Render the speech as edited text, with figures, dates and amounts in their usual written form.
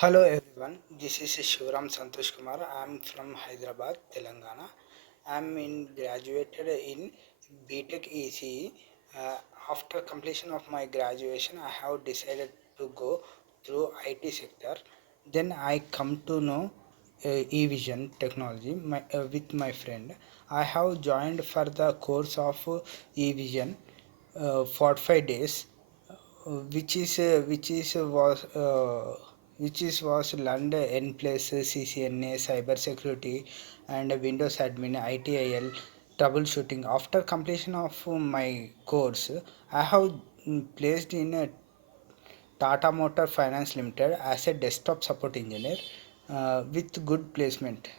Hello everyone, this is Shivaram Santoshkumar. I am from Hyderabad, Telangana. I am graduated in BTech ECE. After completion of my graduation, I have decided to go through IT sector. Then I come to know e-vision technology with my friend. I have joined for the course of e-vision 45 days, which is was learned in place CCNA, cyber security, and Windows admin, ITIL, troubleshooting. After completion of my course, I have placed in a Tata Motor Finance Limited as a desktop support engineer with good placement.